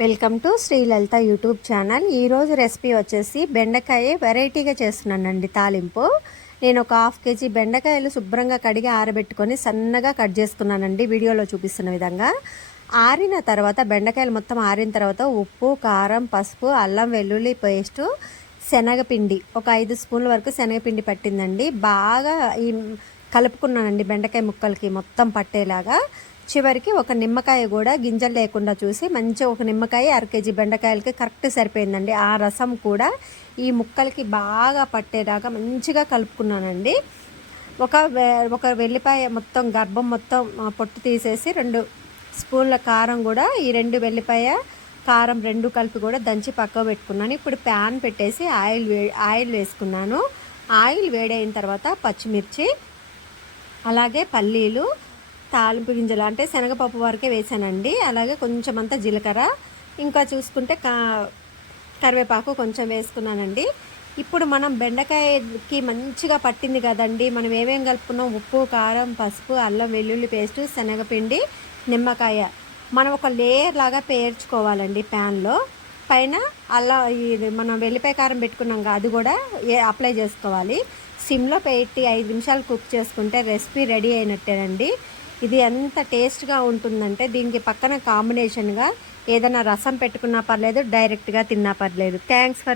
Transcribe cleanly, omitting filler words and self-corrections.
Welcome to Shri Lalitha YouTube channel. ఈరోజు recipe వచ్చేసి బెండకాయ వెరైటీగా చేస్తున్నానండి తాలింపు. నేను ఒక 1/2 కేజీ బెండకాయలు శుభ్రంగా కడిగి ఆరబెట్టుకొని సన్నగా కట్ చేసుకున్నానండి, వీడియోలో చూపిస్తున్న విధంగా. ఆరిన తర్వాత బెండకాయలు మొత్తం ఆరిన తర్వాత ఉప్పు, కారం, పసుపు, అల్లం వెల్లుల్లి పేస్టు, శనగపిండి ఒక 5 స్పూన్ల వరకు శనగపిండి పట్టిందండి. బాగా ఈ కలుపుకున్నానండి బెండకాయ ముక్కలకి మొత్తం పట్టేలాగా. చివరికి ఒక నిమ్మకాయ కూడా గింజలు లేకుండా చూసి మంచిగా ఒక నిమ్మకాయ 1/2 కేజీ బెండకాయలకి కరెక్ట్ సరిపోయిందండి. ఆ రసం కూడా ఈ ముక్కలకి బాగా పట్టేలాగా మంచిగా కలుపుకున్నానండి. ఒక వెల్లిపాయ మొత్తం గర్భం మొత్తం పొట్టు తీసేసి 2 స్పూన్ల కారం కూడా ఈ 2 వెల్లిపాయ కారం 2 కలిపి కూడా దంచి పక్కకు పెట్టుకున్నాను. ఇప్పుడు ప్యాన్ పెట్టేసి ఆయిల్ వేసుకున్నాను. ఆయిల్ వేడైన తర్వాత పచ్చిమిర్చి, అలాగే పల్లీలు, తాలింపు గింజలు అంటే శనగపప్పు వరకే వేసానండి. అలాగే కొంచెం అంతా జీలకర్ర, ఇంకా చూసుకుంటే కరివేపాకు కొంచెం వేసుకున్నానండి. ఇప్పుడు మనం బెండకాయకి మంచిగా పట్టింది కదండి, మనం ఏమేం కలుపుకున్నాం, ఉప్పు, కారం, పసుపు, అల్లం వెల్లుల్లి పేస్టు, శనగపిండి, నిమ్మకాయ, మనం ఒక లేయర్ లాగా పేర్చుకోవాలండి ప్యాన్లో. పైన ఇది మనం వెల్లిపాయ కారం పెట్టుకున్నాం అది కూడా అప్లై చేసుకోవాలి. సిమ్లో పెట్టి 5 నిమిషాలు కుక్ చేసుకుంటే రెసిపీ రెడీ అయినట్టేనండి. ఇది ఎంత టేస్ట్గా ఉంటుందంటే దీనికి పక్కన కాంబినేషన్గా ఏదైనా రసం పెట్టుకున్నా పర్లేదు, డైరెక్ట్గా తిన్నా పర్లేదు. Thanks for